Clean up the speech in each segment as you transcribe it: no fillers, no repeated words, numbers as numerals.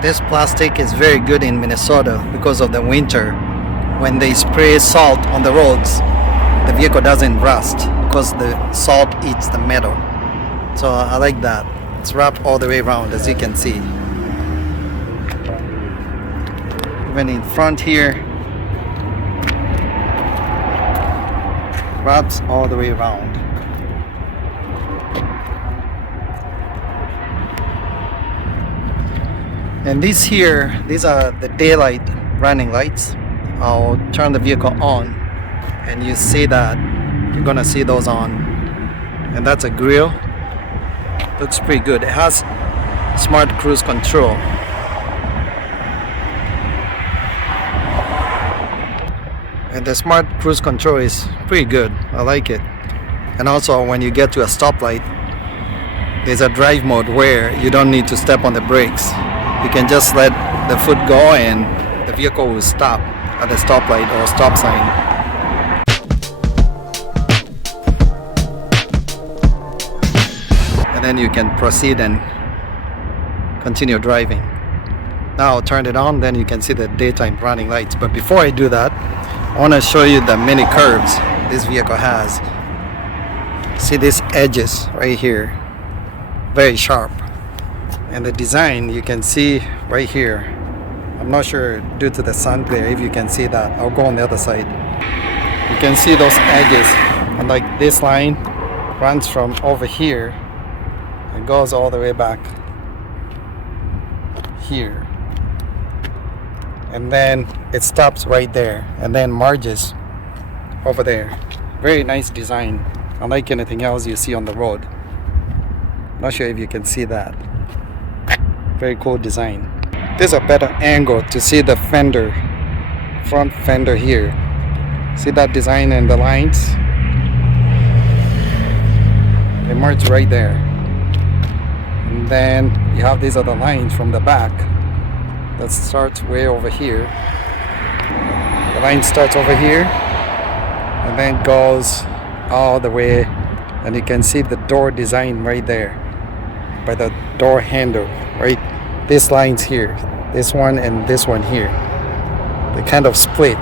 This plastic is very good in Minnesota because of the winter. When they spray salt on the roads, the vehicle doesn't rust because the salt eats the metal. So I like that. It's wrapped all the way around, as you can see. Even in front here, wraps all the way around. And these are the daylight running lights. I'll turn the vehicle on and you see that you're gonna see those on. And that's a grill. Looks pretty good. It has smart cruise control. And the smart cruise control is pretty good. I like it. And also when you get to a stoplight, there's a drive mode where you don't need to step on the brakes. You can just let the foot go and the vehicle will stop at the stoplight or stop sign. And then you can proceed and continue driving. Now I'll turn it on, then you can see the daytime running lights. But before I do that, I want to show you the many curves this vehicle has. See these edges right here, very sharp. And the design you can see right here. I'm not sure due to the sun glare if you can see that. I'll go on the other side. You can see those edges, and like this line runs from over here and goes all the way back here, and then it stops right there and then merges over there. Very nice design, unlike anything else you see on the road. Not sure if you can see that. Very cool design. There's a better angle to see the fender, front fender here. See that design and the lines? They merge right there. And then you have these other lines from the back that starts way over here. The line starts over here and then goes all the way, and you can see the door design right there by the door handle, right? These lines here, this one and this one here, they kind of split.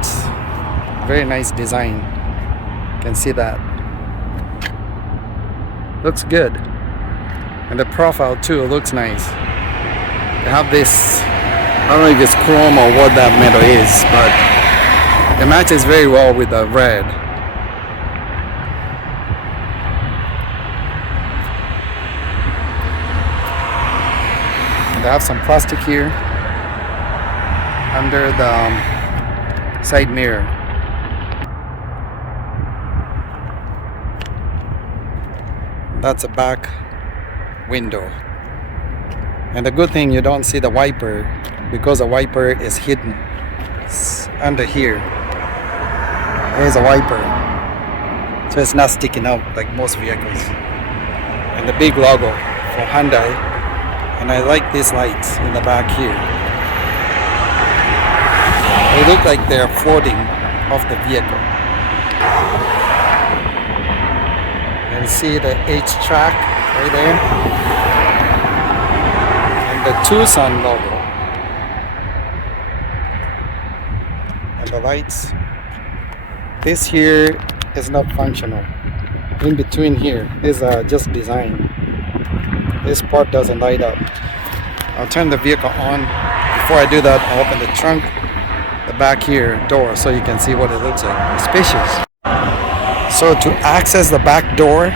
Very nice design. You can see that. Looks good. And the profile too looks nice. They have this, I don't know if it's chrome or what that metal is, but it matches very well with the red. They have some plastic here under the side mirror. That's a back window. And the good thing, you don't see the wiper because the wiper is hidden. It's under here. There's a wiper. So it's not sticking out like most vehicles. And the big logo for Hyundai. And I like these lights in the back here. They look like they're floating off the vehicle. And see the H track right there. And the Tucson logo. And the lights. This here is not functional. In between here, these are just design. This part doesn't light up. I'll turn the vehicle on. Before I do that, I'll open the trunk, the back here door, so you can see what it looks like. It's spacious. So to access the back door,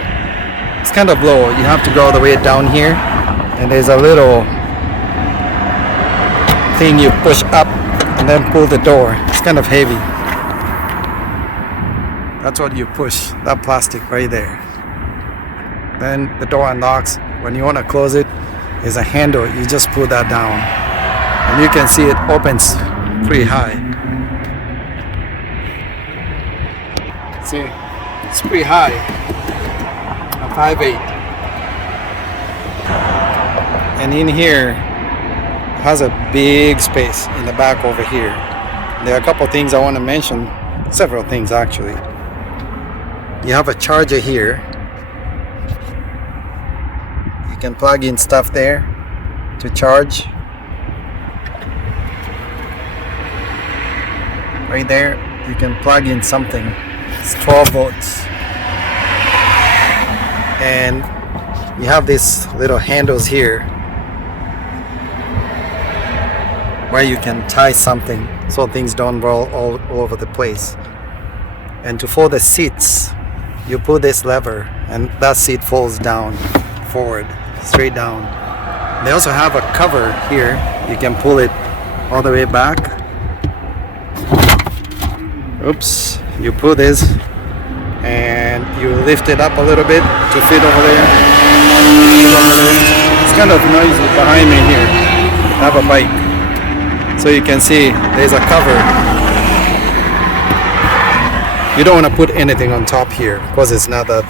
it's kind of low. You have to go all the way down here, and there's a little thing you push up and then pull the door. It's kind of heavy. That's what you push, that plastic right there. Then the door unlocks. When you want to close it, there's a handle. You just pull that down. And you can see it opens pretty high. See, it's pretty high. I'm 5'8". And in here, it has a big space in the back over here. There are a couple things I want to mention. Several things actually. You have a charger here. You can plug in stuff there to charge. right there you can plug in something. It's 12 volts, and you have these little handles here where you can tie something so things don't roll all over the place. And to fold the seats, you pull this lever and that seat falls down forward, straight down. They also have a cover here. You can pull it all the way back. Oops, you pull this and you lift it up a little bit to fit over there. It's kind of noisy behind me here. I have a bike. So you can see there's a cover. You don't want to put anything on top here because it's not that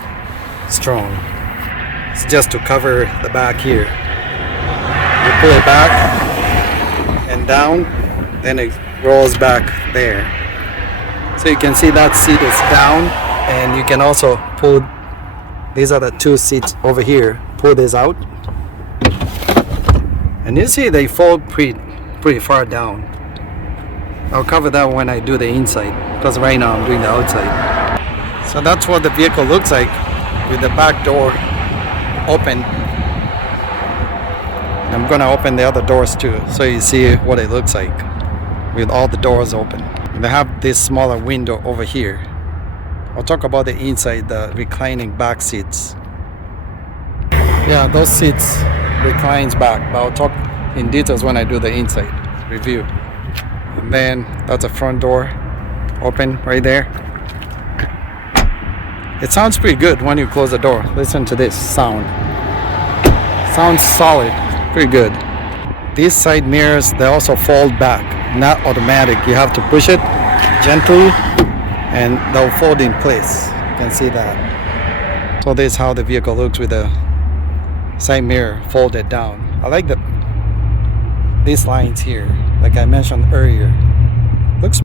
strong. It's just to cover the back here. You pull it back and down, then it rolls back there. So you can see that seat is down, and you can also pull, these are the two seats over here, pull this out. And you see they fold pretty far down. I'll cover that when I do the inside, because right now I'm doing the outside. So that's what the vehicle looks like with the back door open. I'm gonna open the other doors too, so you see what it looks like with all the doors open. And they have this smaller window over here. I'll talk about the inside, the reclining back seats. Yeah, those seats reclines back, but I'll talk in details when I do the inside review. And then that's a front door open right there. It sounds pretty good when you close the door. Listen to this sound. Sounds solid, pretty good. These side mirrors, they also fold back, not automatic. You have to push it gently and they'll fold in place. You can see that. So this is how the vehicle looks with the side mirror folded down. I like these lines here, like I mentioned earlier. Looks,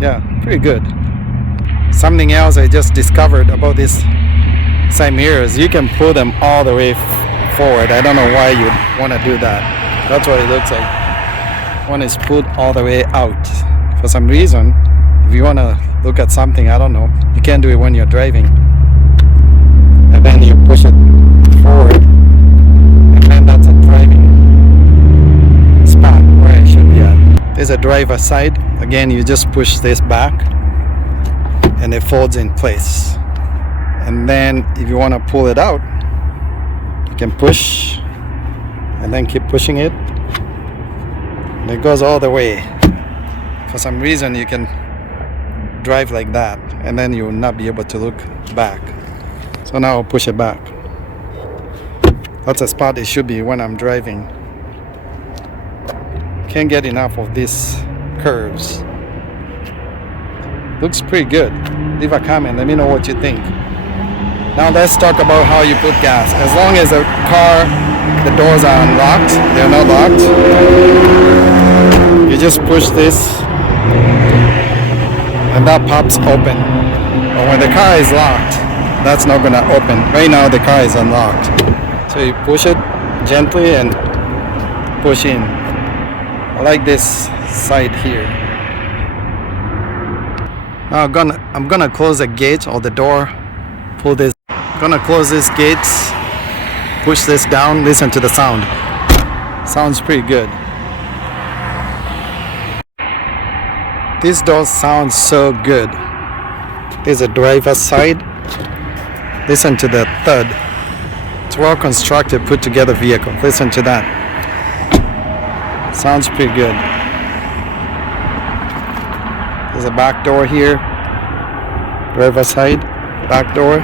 yeah, pretty good. Something else I just discovered about these side mirrors, you can pull them all the way forward. I don't know why you'd want to do that. That's what it looks like. One is pulled all the way out. For some reason, if you want to look at something, I don't know, you can't do it when you're driving. And then you push it forward, and then that's a driving spot where it should be at. There's a driver side. Again, you just push this back and it folds in place. And then if you want to pull it out, you can push and then keep pushing it, and it goes all the way. For some reason you can drive like that and then you will not be able to look back. So now I'll push it back. That's a spot it should be when I'm driving. Can't get enough of these curves. Looks pretty good. Leave a comment, let me know what you think. Now let's talk about how you put gas. As long as the car, the doors are unlocked, they're not locked, you just push this and that pops open. But when the car is locked, that's not gonna open. Right now the car is unlocked. So you push it gently and push in. I like this side here. Now I'm gonna close the gate or the door. Pull this. I'm gonna close these gates. Push this down. Listen to the sound. Sounds pretty good. These doors sound so good. There's a driver's side. Listen to the thud. It's well constructed, put together vehicle. Listen to that. Sounds pretty good. There's a back door here. Driver's side, back door.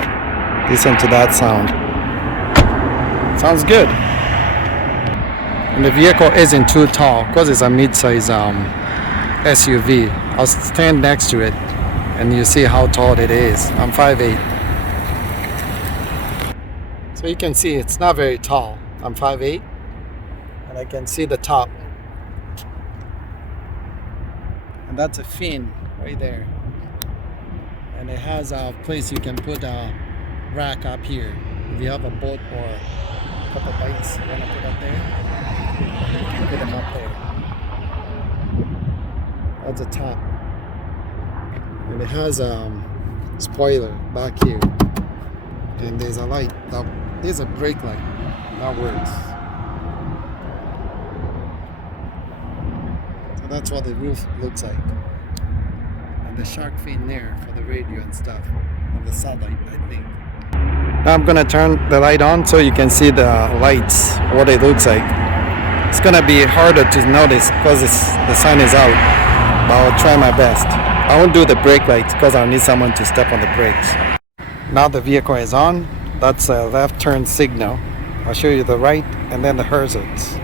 Listen to that sound. Sounds good. And the vehicle isn't too tall because it's a mid-size SUV. I'll stand next to it and you see how tall it is. I'm 5'8". So you can see it's not very tall. I'm 5'8", and I can see the top. And that's a fin right there. And it has a place you can put a rack up here. If you have a boat or a couple bikes you want to put up there, you can put them up there. That's the top. And it has a spoiler back here. And there's a light. There's a brake light. That works. So that's what the roof looks like. And the shark fin there for the radio and stuff. And the satellite, I think. Now I'm gonna turn the light on so you can see the lights, what it looks like. It's gonna be harder to notice because the sun is out, but I'll try my best. I won't do the brake lights because I'll need someone to step on the brakes. Now the vehicle is on. That's a left turn signal. I'll show you the right and then the hazards.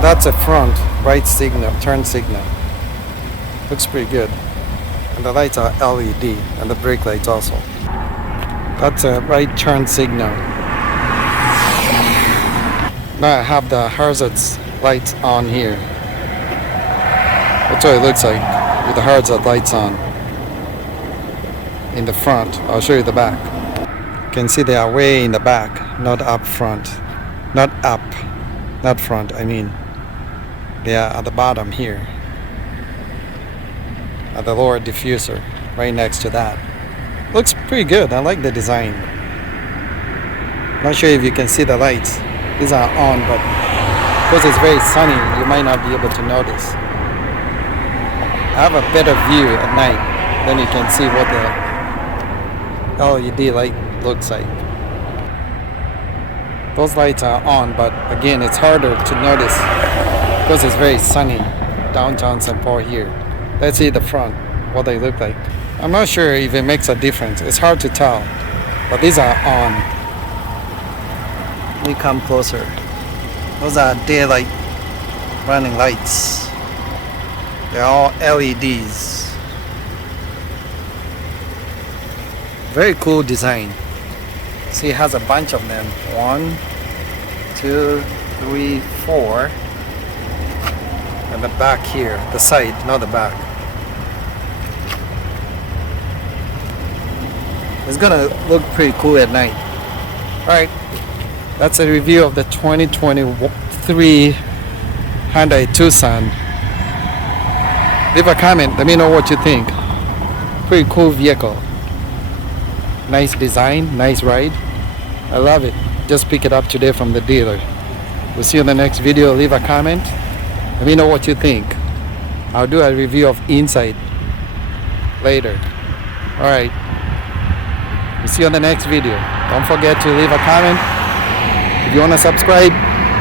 That's a front right signal, turn signal. Looks pretty good. And the lights are LED and the brake lights also. That's a right turn signal. Now I have the hazards lights on here. That's what it looks like with the hazard lights on. In the front, I'll show you the back. You can see they are way in the back, not up front. Not up, not front, I mean. They are at the bottom here. At the lower diffuser, right next to that. Looks pretty good, I like the design. Not sure if you can see the lights. These are on, but because it's very sunny, you might not be able to notice. I have a better view at night, then you can see what the LED light looks like. Those lights are on, but again, it's harder to notice because it's very sunny downtown St. Paul here. Let's see the front, what they look like. I'm not sure if it makes a difference. It's hard to tell, but these are on. Let me come closer. Those are daylight running lights. They're all LEDs. Very cool design. See, it has a bunch of them. 1, 2, 3, 4. And the back here, the side, not the back. It's gonna look pretty cool at night. Alright, that's a review of the 2023 Hyundai Tucson. Leave a comment, let me know what you think. Pretty cool vehicle. Nice design, nice ride. I love it. Just pick it up today from the dealer. We'll see you in the next video. Leave a comment. Let me know what you think. I'll do a review of inside later. Alright. We'll see you on the next video. Don't forget to leave a comment. If you want to subscribe,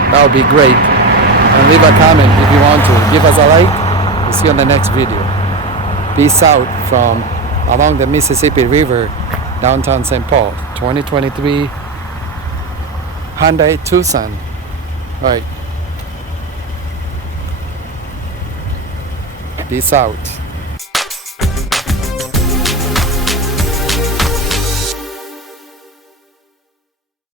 that would be great. And leave a comment if you want to. Give us a like. We'll see you on the next video. Peace out from along the Mississippi River, downtown St. Paul, 2023 Hyundai Tucson. Alright. Peace out.